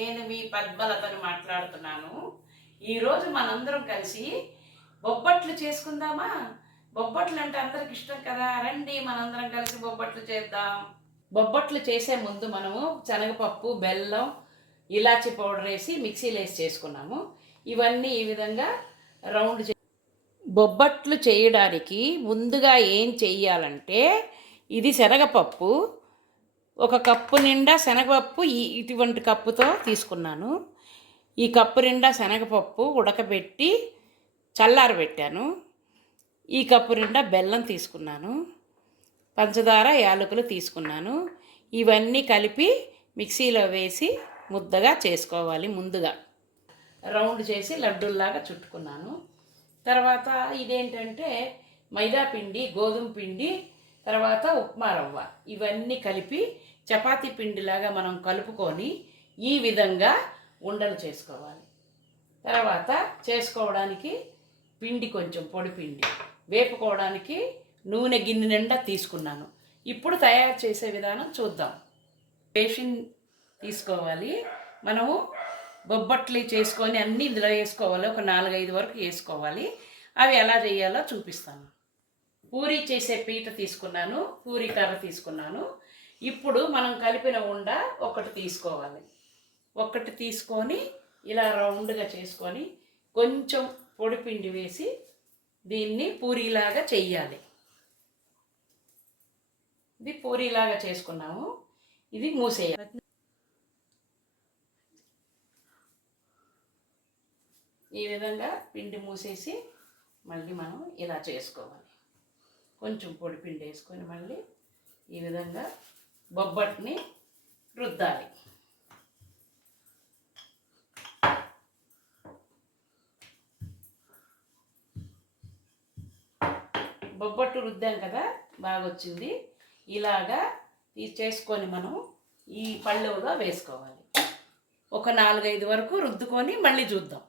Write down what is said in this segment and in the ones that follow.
నేను మీ పద్మలతను మాట్లాడుతున్నాను. ఈరోజు మనందరం కలిసి బొబ్బట్లు చేసుకుందామా? బొబ్బట్లు అంటే అందరికి ఇష్టం కదా. రండి మనందరం కలిసి బొబ్బట్లు చేద్దాం. బొబ్బట్లు చేసే ముందు మనము శనగపప్పు బెల్లం ఇలాచి పౌడర్ వేసి మిక్సీలో వేసి చేసుకున్నాము. ఇవన్నీ ఈ విధంగా రౌండ్ చే బొబ్బట్లు చేయడానికి ముందుగా ఏం చెయ్యాలంటే ఇది శనగపప్పు ఒక కప్పు నిండా శనగపప్పు ఇటువంటి కప్పుతో తీసుకున్నాను. ఈ కప్పు నిండా శనగపప్పు ఉడకబెట్టి చల్లారబెట్టాను ఈ కప్పు నిండా బెల్లం తీసుకున్నాను. పంచదార యాలకులు తీసుకున్నాను. ఇవన్నీ కలిపి మిక్సీలో వేసి ముద్దగా చేసుకోవాలి ముందుగా. రౌండ్ చేసి లడ్డూల్లాగా చుట్టుకున్నాను. తర్వాత ఇదేంటంటే మైదా పిండి గోధుమ పిండి తర్వాత ఉప్మా రవ్వ. ఇవన్నీ కలిపి చపాతీ పిండిలాగా మనం కలుపుకొని ఈ విధంగా ఉండలు చేసుకోవాలి. తర్వాత చేసుకోవడానికి పిండి కొంచెం పొడి పిండి. వేపుకోవడానికి నూనె గిన్నె నిండా తీసుకున్నాను. ఇప్పుడు తయారు చేసే విధానం చూద్దాం. బేషన్ తీసుకోవాలి. మనము బొబ్బట్లు చేసుకొని అన్నీ ఇందులో వేసుకోవాలి. ఒక నాలుగైదు వరకు వేసుకోవాలి. అవి ఎలా చేయాలో చూపిస్తాను. పూరి చేసే పీట తీసుకున్నాను. పూరి కర్ర తీసుకున్నాను. ఇప్పుడు మనం కలిపిన ఉండ ఒకటి తీసుకోవాలి. ఒకటి తీసుకొని ఇలా రౌండ్గా చేసుకొని కొంచెం పొడి పిండి వేసి దీన్ని పూరీలాగా చెయ్యాలి. ఇది పూరీలాగా చేసుకున్నాము. ఇది మూసేయాలి. ఈ విధంగా పిండి మూసేసి మళ్ళీ మనం ఇలా చేసుకోవాలి. కొంచెం పొడి పిండి వేసుకొని మళ్ళీ ఈ విధంగా బొబ్బట్ని రుద్దాలి. బొబ్బట్టు రుద్దాం కదా బాగా వచ్చింది ఇలాగా ఇది చేసుకొని మనం ఈ పళ్ళెవులో వేసుకోవాలి. ఒక నాలుగైదు వరకు రుద్దుకొని మళ్ళీ చూద్దాం.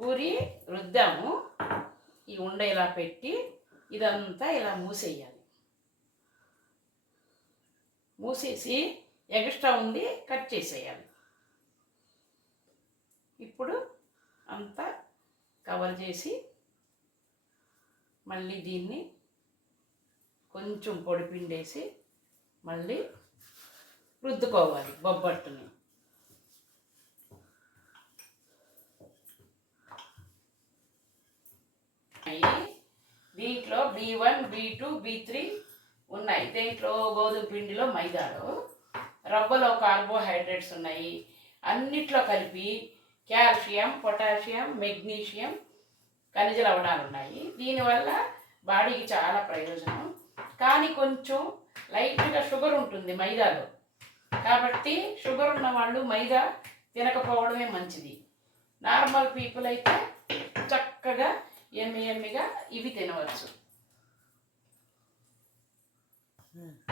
పూరి రుద్దాము. ఈ ఉండ ఇలా పెట్టి ఇదంతా ఇలా మూసేయాలి. మూసేసి ఎక్స్ట్రా ఉండి కట్ చేసేయాలి. ఇప్పుడు అంతా కవర్ చేసి మళ్ళీ దీన్ని కొంచెం పొడి పిండేసి మళ్ళీ రుద్దుకోవాలి బొబ్బట్టుని. దీంట్లో B one B two B three ఉన్నాయి. దేంట్లో గోధుమ పిండిలో మైదాలో రవ్వలో కార్బోహైడ్రేట్స్ ఉన్నాయి. అన్నిట్లో కలిపి కాల్షియం పొటాషియం మెగ్నీషియం ఖనిజ లవణాలు ఉన్నాయి. దీనివల్ల బాడీకి చాలా ప్రయోజనం. కానీ కొంచెం లైట్గా షుగర్ ఉంటుంది మైదాలో. కాబట్టి షుగర్ ఉన్న వాళ్ళు మైదా తినకపోవడమే మంచిది. నార్మల్ పీపుల్ అయితే చక్కగా ఎమ్మి ఎమ్మిగా ఇవి తినవచ్చు. Yeah.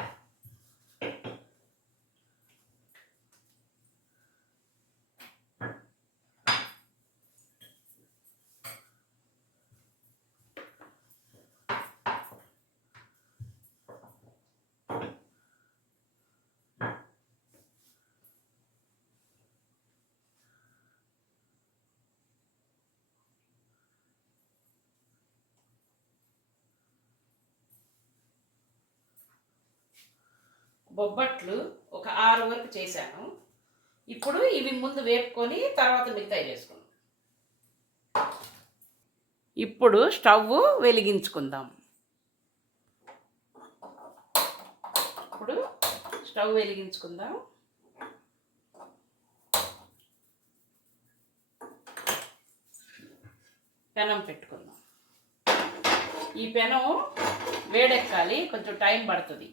బొబ్బట్లు ఒక ఆరు వరకు చేశాను. ఇప్పుడు ఇవి ముందు వేపుకొని తర్వాత మిగతాయి చేసుకుందాం. ఇప్పుడు స్టవ్ వెలిగించుకుందాం. ఇప్పుడు స్టవ్ వెలిగించుకుందాం. పెనం పెట్టుకుందాం. ఈ పెనం వేడెక్కాలి కొంచెం టైం పడుతుంది.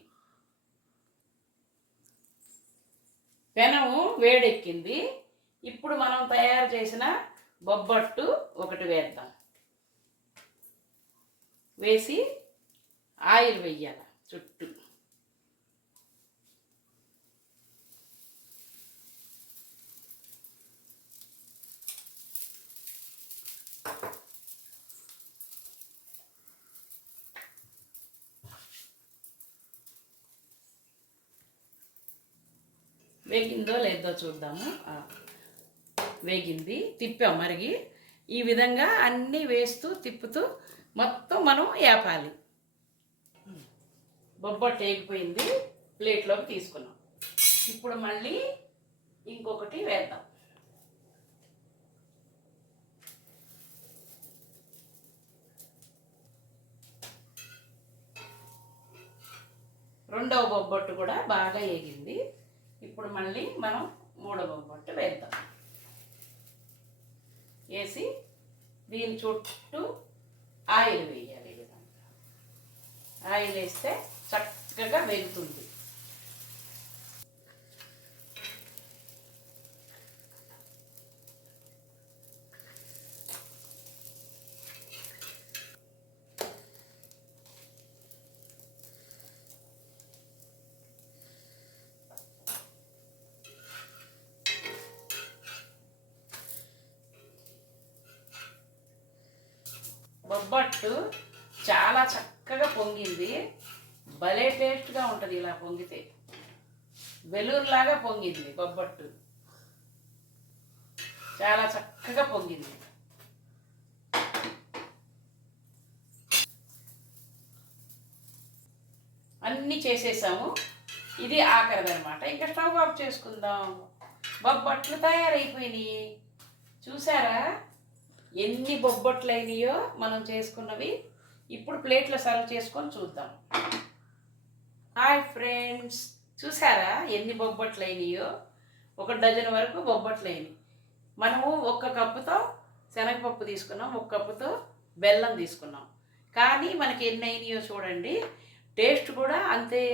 పెనము వేడెక్కింది. ఇప్పుడు మనం తయారు చేసిన బొబ్బట్టు ఒకటి వేద్దాం. వేసి ఆయిల్ వెయ్యాలి చుట్టూ. వేగిందో లేదో చూద్దాము. వేగింది తిప్పాం మరిగి. ఈ విధంగా అన్నీ వేస్తూ తిప్పుతూ మొత్తం మనం వేపాలి బొబ్బట్టు వేగిపోయింది ప్లేట్లోకి తీసుకున్నాం. ఇప్పుడు మళ్ళీ ఇంకొకటి వేద్దాం. రెండవ బొబ్బట్టు కూడా బాగా వేగింది ఇప్పుడు మళ్ళీ మనం మూడవ బొట్టు వేద్దాం. వేసి దీని చుట్టూ ఆయిల్ వేయాలి ఈ విధంగా. ఆయిల్ వేస్తే చక్కగా వెళ్తుంది. బొబ్బట్టు చాలా చక్కగా పొంగింది. భలే టేస్ట్గా ఉంటుంది ఇలా పొంగితే. వెలూరులాగా పొంగింది బొబ్బట్టు. చాలా చక్కగా పొంగింది. అన్నీ చేసేసాము. ఇది ఆఖరిదనమాట ఇంకా స్టవ్ ఆఫ్ చేసుకుందాం. బొబ్బట్లు తయారైపోయినాయి. చూసారా? ఎన్ని బొబ్బట్లు అయినాయో మనం చేసుకున్నవి ఇప్పుడు ప్లేట్లో సర్వ్ చేసుకొని చూద్దాం. హాయ్ ఫ్రెండ్స్ చూసారా? ఎన్ని బొబ్బట్లు అయినాయో? ఒక డజన్ వరకు బొబ్బట్లు అయినాయి. మనము ఒక్క కప్పుతో శనగపప్పు తీసుకున్నాం ఒక కప్పుతో బెల్లం తీసుకున్నాం. కానీ మనకి ఎన్ని అయినాయో చూడండి. టేస్ట్ కూడా అంతే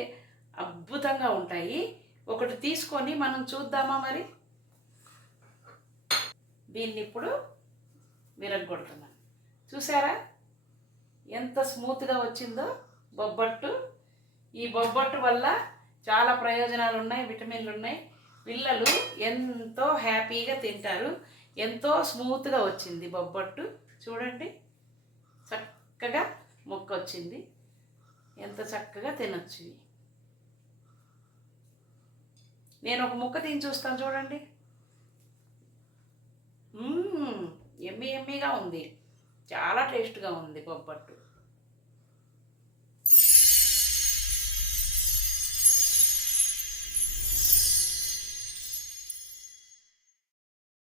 అద్భుతంగా ఉంటాయి. ఒకటి తీసుకొని మనం చూద్దామా మరి? దీన్ని ఇప్పుడు విరగొడుతున్నాను చూసారా? ఎంత స్మూత్గా వచ్చిందో బొబ్బట్టు. ఈ బొబ్బట్టు వల్ల చాలా ప్రయోజనాలు ఉన్నాయి విటమిన్లు ఉన్నాయి పిల్లలు ఎంతో హ్యాపీగా తింటారు. ఎంతో స్మూత్గా వచ్చింది బొబ్బట్టు. చూడండి. చక్కగా మొక్క వచ్చింది ఎంత చక్కగా తినొచ్చు నేను ఒక ముక్క తిని చూస్తాను చూడండి. ఎమ్మి ఎమ్మిగా ఉంది. చాలా టేస్ట్గా ఉంది బొబ్బట్టు